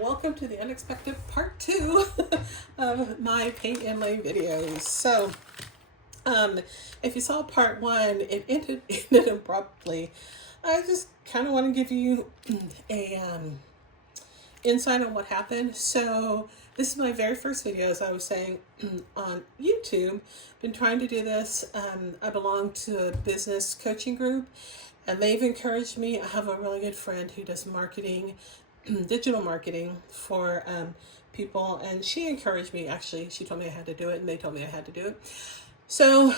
Welcome to the unexpected part 2 of my paint inlay videos. So, if you saw part 1, it ended abruptly. I just kind of want to give you a insight on what happened. So, this is my very first video, as I was saying, on YouTube. Been trying to do this. I belong to a business coaching group, and they've encouraged me. I have a really good friend who does marketing, digital marketing for people, and she encouraged me. Actually, she told me I had to do it, and they told me I had to do it. So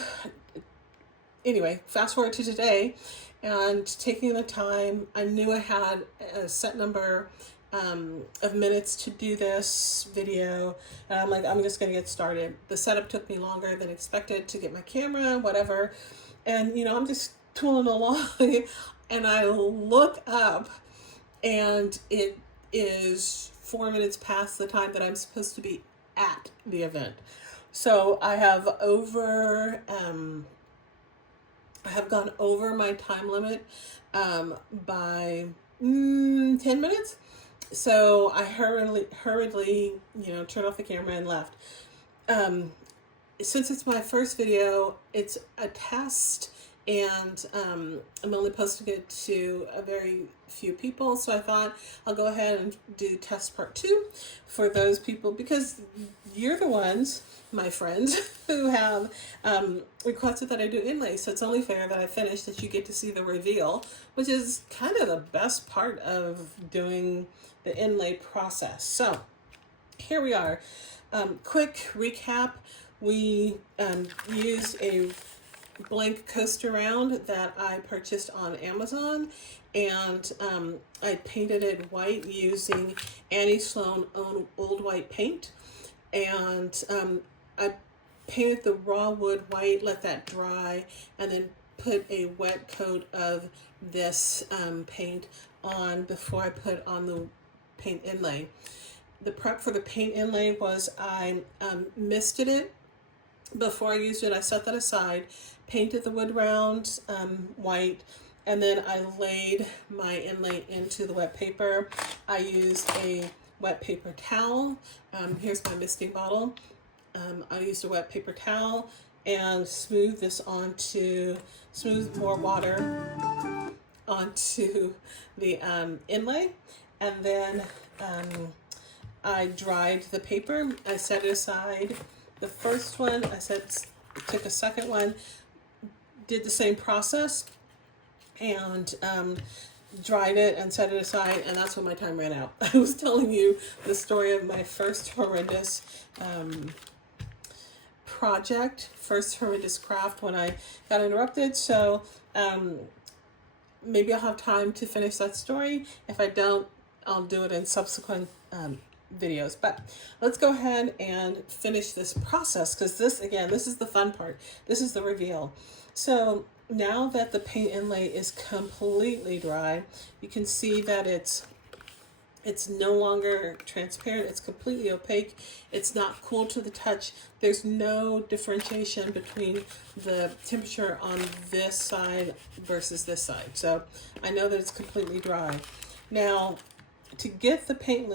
anyway, fast forward to today, and taking the time, I knew I had a set number of minutes to do this video, and I'm like, I'm just gonna get started. The setup took me longer than expected to get my camera, whatever, and I'm just tooling along and I look up and it is 4 minutes past the time that I'm supposed to be at the event. So I have gone over my time limit by 10 minutes. So I hurriedly, turned off the camera and left. Since it's my first video, it's a test, and I'm only posting it to a very few people, so I thought I'll go ahead and do test part 2 for those people, because you're the ones, my friends, who have requested that I do inlays, so it's only fair that I finish, that you get to see the reveal, which is kind of the best part of doing the inlay process. So here we are. Quick recap. We used a blank coaster round that I purchased on Amazon, and I painted it white using Annie Sloan old white paint, and I painted the raw wood white, let that dry, and then put a wet coat of this paint on before I put on the paint inlay. The prep for the paint inlay was I misted it before I used it. I set that aside, painted the wood round white, and then I laid my inlay into the wet paper. I used a wet paper towel. Here's my misting bottle. I used a wet paper towel and smoothed more water onto the inlay, and then I dried the paper. I set it aside. The first one, took a second one, did the same process, and dried it and set it aside, and that's when my time ran out. I was telling you the story of my first horrendous craft when I got interrupted, so maybe I'll have time to finish that story. If I don't, I'll do it in subsequent videos. But let's go ahead and finish this process, because this is the fun part. This is the reveal. So now that the paint inlay is completely dry, you can see that it's no longer transparent. It's completely opaque. It's not cool to the touch. There's no differentiation between the temperature on this side versus this side. So I know that it's completely dry. Now, to get the paint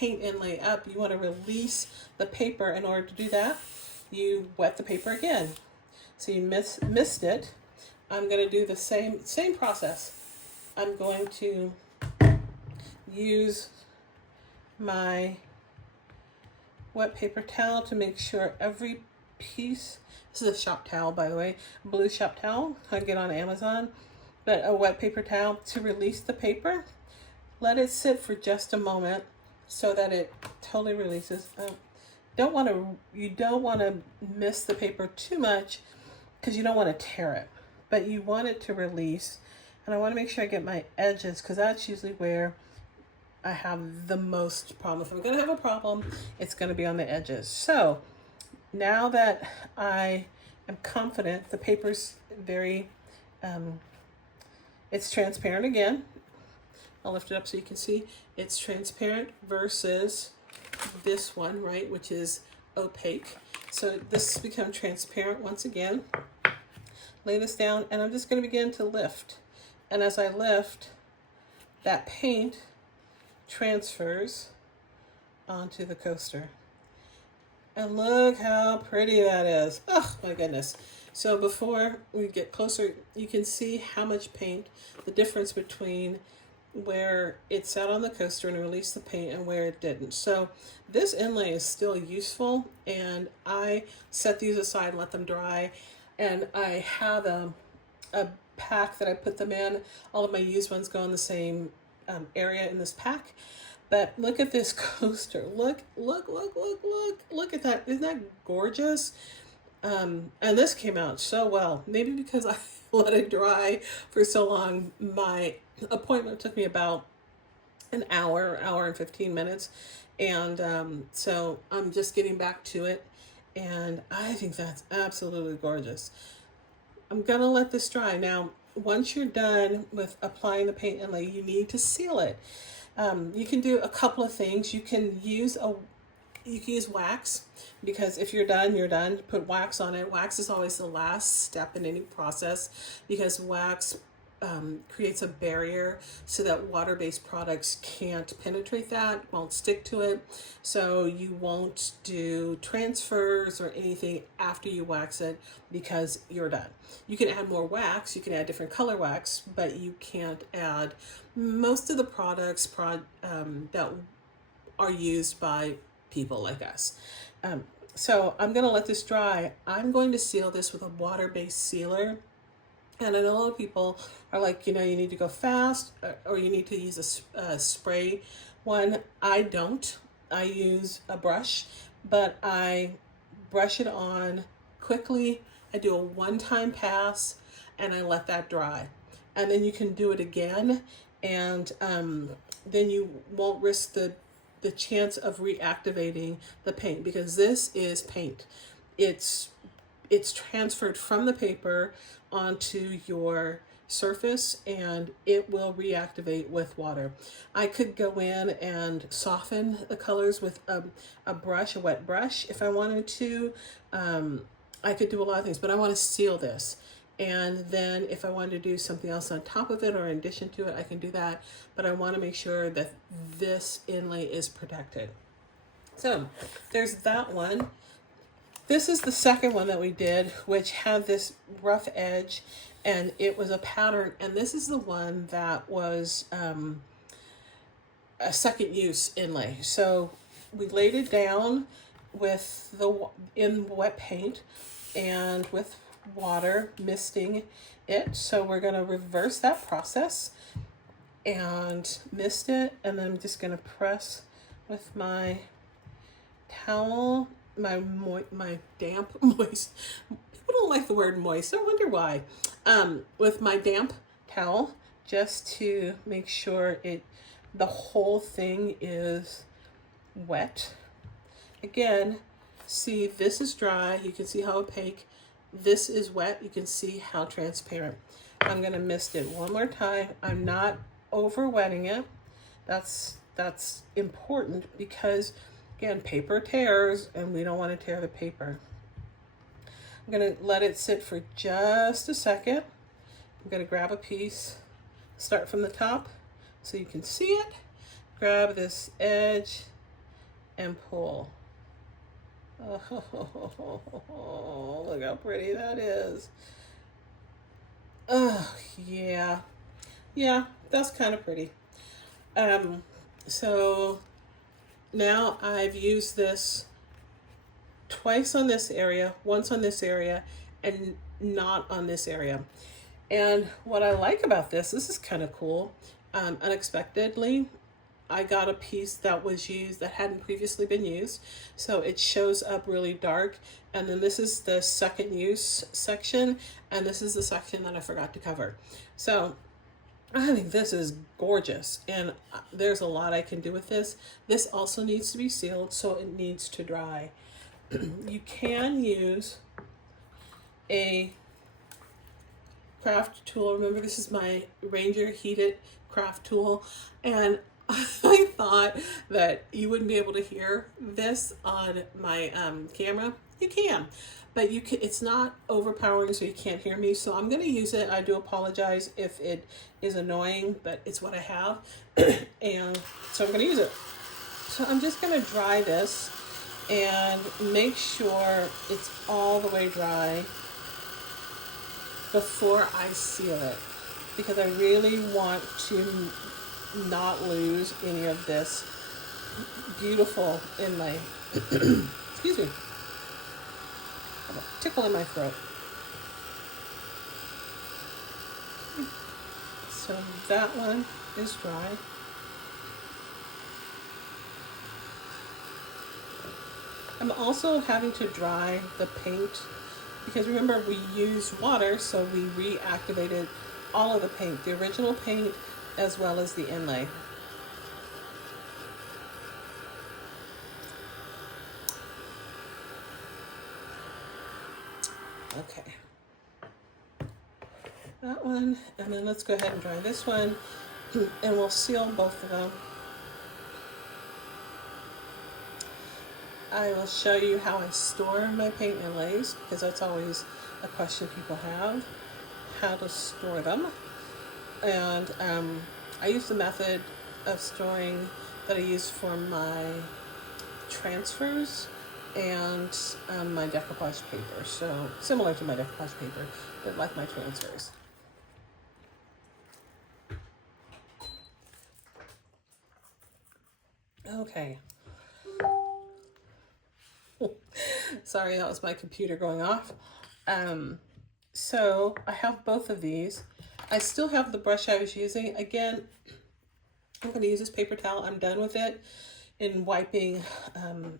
inlay up, you want to release the paper. In order to do that, you wet the paper again. So you missed it. I'm going to do the same process. I'm going to use my wet paper towel to make sure every piece, this is a shop towel, by the way, blue shop towel I get on Amazon, but a wet paper towel to release the paper. Let it sit for just a moment so that it totally releases. You don't want to miss the paper too much, because you don't want to tear it, but you want it to release. And I want to make sure I get my edges, because that's usually where I have the most problem. If I'm going to have a problem, it's going to be on the edges. So now that I am confident, the paper's very, it's transparent again. I'll lift it up so you can see. It's transparent versus this one, right, which is opaque. So this has become transparent once again. Lay this down, and I'm just going to begin to lift. And as I lift, that paint transfers onto the coaster. And look how pretty that is. Oh my goodness. So before we get closer, you can see how much paint, the difference between where it sat on the coaster and released the paint and where it didn't. So this inlay is still useful, and I set these aside and let them dry. And I have a pack that I put them in. All of my used ones go in the same area in this pack. But look at this coaster. Look at that. Isn't that gorgeous? And this came out so well. Maybe because I let it dry for so long. My appointment took me about an hour and 15 minutes. And so I'm just getting back to it. And I think that's absolutely gorgeous. I'm going to let this dry. Now, once you're done with applying the paint inlay, you need to seal it. You can do a couple of things. You can use wax, because if you're done, you're done. Put wax on it. Wax is always the last step in any process, because wax creates a barrier so that water-based products can't penetrate that, won't stick to it. So you won't do transfers or anything after you wax it, because you're done. You can add more wax, you can add different color wax, but you can't add most of the products that are used by people like us. So I'm going to let this dry. I'm going to seal this with a water-based sealer. And I know a lot of people are like, you need to go fast, or you need to use a spray one. I don't. I use a brush, but I brush it on quickly. I do a one-time pass, and I let that dry. And then you can do it again, and then you won't risk the chance of reactivating the paint, because this is paint. It's transferred from the paper onto your surface, and it will reactivate with water. I could go in and soften the colors with a brush, a wet brush, if I wanted to. I could do a lot of things, but I want to seal this. And then if I wanted to do something else on top of it or in addition to it, I can do that. But I want to make sure that this inlay is protected. So there's that one. This is the second one that we did, which had this rough edge, and it was a pattern. And this is the one that was a second use inlay. So we laid it down with in wet paint and with water, misting it. So we're going to reverse that process and mist it, and then I'm just going to press with my towel, my damp, moist. People don't like the word moist. I wonder why. With my damp towel, just to make sure the whole thing is wet. Again, see, this is dry. You can see how opaque. This is wet. You can see how transparent. I'm going to mist it one more time. I'm not over wetting it. That's important, because again, paper tears, and we don't want to tear the paper. I'm going to let it sit for just a second. I'm going to grab a piece, start from the top so you can see it. Grab this edge and pull. Oh, look how pretty that is. Oh, yeah. Yeah, that's kind of pretty. So now I've used this twice on this area, once on this area, and not on this area. And what I like about this is kind of cool. Unexpectedly, I got a piece that was used that hadn't previously been used. So it shows up really dark. And then this is the second use section. And this is the section that I forgot to cover. So I think this is gorgeous. And there's a lot I can do with this. This also needs to be sealed, so it needs to dry. You can use a craft tool. Remember, this is my Ranger heated craft tool. And I thought that you wouldn't be able to hear this on my camera. You can, but it's not overpowering, so you can't hear me. So I'm going to use it. I do apologize if it is annoying, but it's what I have. And so I'm going to use it. So I'm just going to dry this and make sure it's all the way dry before I seal it, because I really want to not lose any of this beautiful inlay. Excuse me. Tickle in my throat. So that one is dry. I'm also having to dry the paint because remember we used water, so we reactivated all of the paint, the original paint as well as the inlay. Okay, that one, and then let's go ahead and dry this one, and we'll seal both of them. I will show you how I store my paint inlays, because that's always a question people have, how to store them. And I use the method of storing that I use for my transfers and my decoupage paper. So similar to my decoupage paper, but like my transfers. Okay. Sorry, that was my computer going off. So I have both of these. I still have the brush I was using. Again, I'm going to use this paper towel. I'm done with it in wiping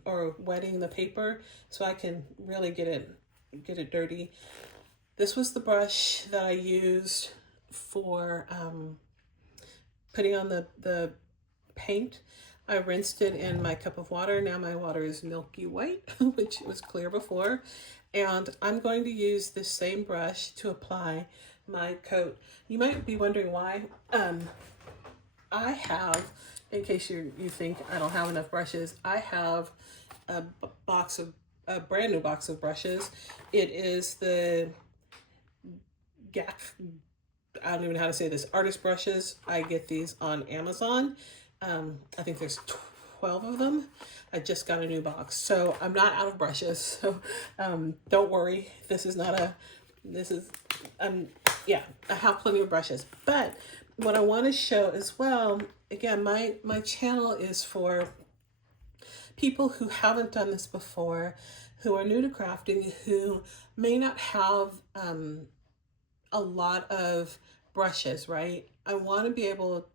or wetting the paper so I can really get it dirty. This was the brush that I used for putting on the paint. I rinsed it in my cup of water. Now my water is milky white, which was clear before. And I'm going to use this same brush to apply my coat. You might be wondering why. I have, in case you think I don't have enough brushes, I have a brand new box of brushes. It is the I don't even know how to say this, artist brushes. I get these on Amazon. I think there's 12 of them. I just got a new box, so I'm not out of brushes. So don't worry. Yeah, I have plenty of brushes. But what I want to show as well, again, my channel is for people who haven't done this before, who are new to crafting, who may not have a lot of brushes, right? I want to be able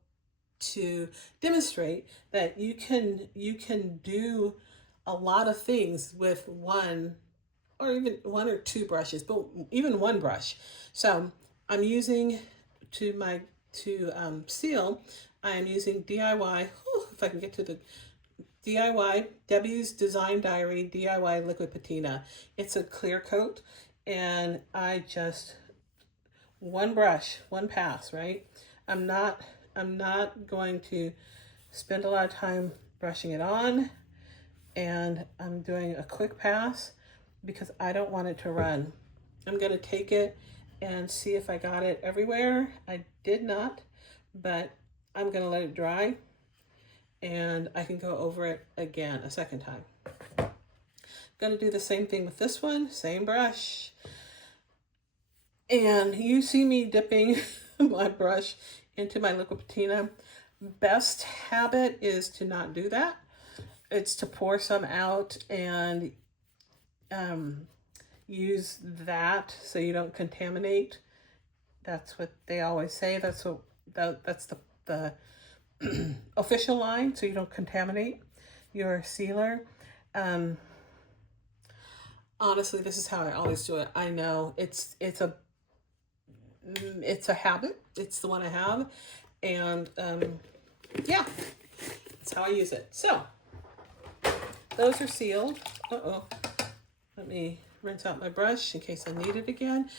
to demonstrate that you can do a lot of things with one or even one or two brushes, but even one brush. So I'm using to seal, I am using DIY, if I can get to the DIY, Debbie's Design Diary DIY Liquid Patina. It's a clear coat, and I just, one brush, one pass, right? I'm not going to spend a lot of time brushing it on, and I'm doing a quick pass because I don't want it to run. I'm going to take it and see if I got it everywhere. I did not, but I'm going to let it dry and I can go over it again a second time. I'm going to do the same thing with this one, same brush. And you see me dipping my brush into my liquid patina. Best habit is to not do that. It's to pour some out and use that so you don't contaminate. That's what they always say. That's the official line, so you don't contaminate your sealer. Honestly, this is how I always do it. I know it's a habit. It's the one I have, and yeah, that's how I use it. So those are sealed. Let me rinse out my brush in case I need it again.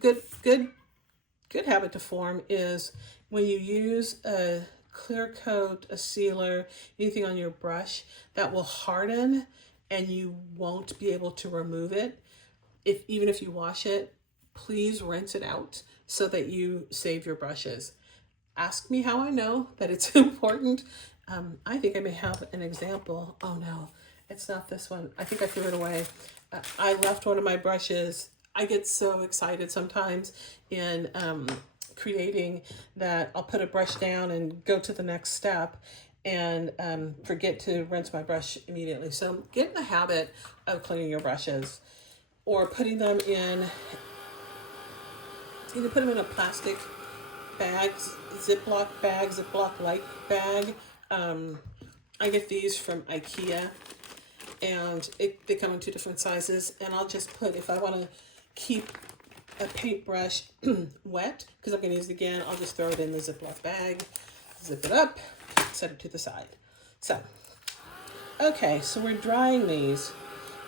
Good habit to form is when you use a clear coat, a sealer, anything on your brush that will harden and you won't be able to remove it. Even if you wash it, please rinse it out so that you save your brushes. Ask me how I know that it's important. I think I may have an example. Oh no, it's not this one. I think I threw it away. I left one of my brushes. I get so excited sometimes in creating that I'll put a brush down and go to the next step and forget to rinse my brush immediately. So get in the habit of cleaning your brushes or putting them in, either put them in a plastic bag, Ziploc-like bag. I get these from IKEA, and they come in 2 different sizes. And I'll just put, if I want to keep a paintbrush wet, because I'm going to use it again, I'll just throw it in the Ziploc bag, zip it up, set it to the side. So, okay, so we're drying these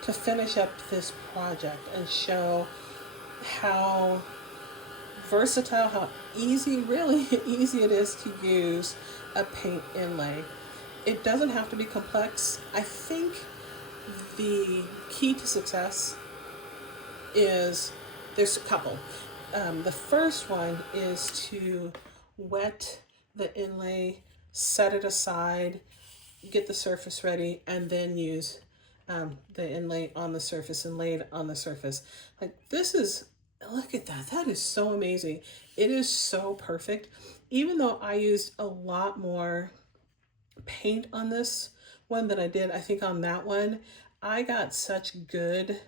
to finish up this project and show how versatile, how easy, really easy it is to use a paint inlay. It doesn't have to be complex. I think the key to success is, there's a couple. The first one is to wet the inlay, set it aside, get the surface ready, and then use the inlay on the surface and lay it on the surface. Like, this is, look at that. That is so amazing. It is so perfect. Even though I used a lot more paint on this one than I did, I think, on that one, I got such good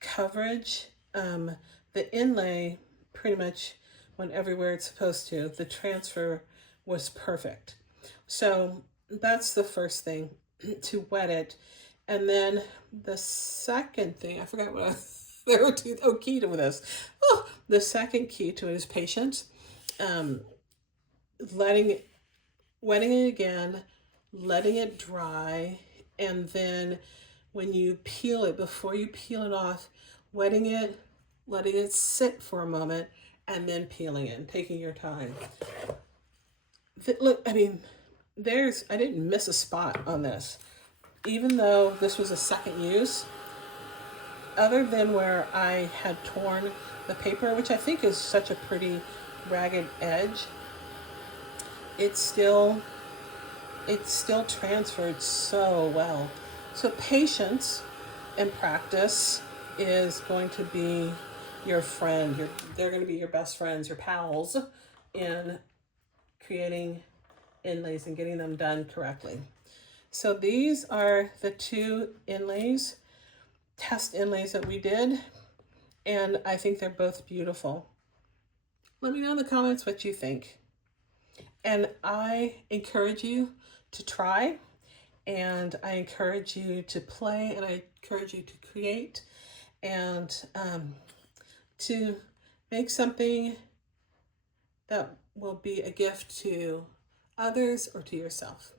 coverage. The inlay pretty much went everywhere it's supposed to. The transfer was perfect. So that's the first thing, to wet it. And then the second thing, I forgot what there were two, key to this. Oh, the second key to it is patience. Wetting it again, letting it dry, and then when you peel it, before you peel it off, wetting it, letting it sit for a moment, and then peeling it, taking your time. Look, I mean, I didn't miss a spot on this. Even though this was a second use, other than where I had torn the paper, which I think is such a pretty ragged edge, it still transferred so well. So patience and practice is going to be your friend. They're going to be your best friends, your pals, in creating inlays and getting them done correctly. So these are the 2 inlays, test inlays that we did, and I think they're both beautiful. Let me know in the comments what you think. And I encourage you to try, and I encourage you to play, and I encourage you to create, and to make something that will be a gift to others or to yourself.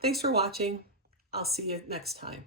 Thanks for watching. I'll see you next time.